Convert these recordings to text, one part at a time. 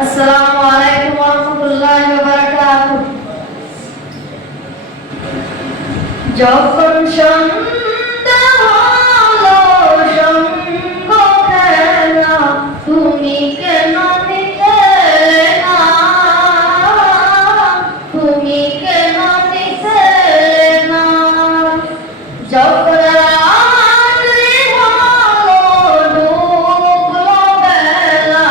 আসসালামু আলাইকুম ওয়া রাহমাতুল্লাহি ওয়া বারাকাতুহু। যখন সন্ধ্যা হলো সঙ্গ খেলা, তুমি কেন নিতে না, তুমি কেন নিতে না। যখন রাত্রি হলো ডুবলো বেলা,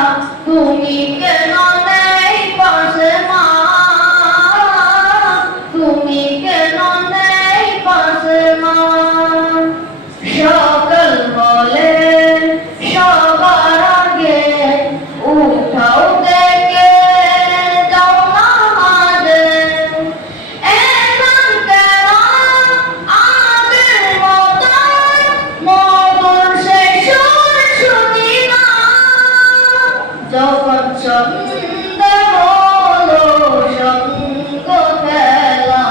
তুমি কেন নেই পাশে মা, তুমি কেন নেই পাশে মা। সকাল বলে সবার আগে উঠাও দেখে যাও নামাজে, এখন কেন আগের মতো মধুর সেই সুর শুনি না। যখন সন্ধ্যা হলো সঙ্গ খেলা,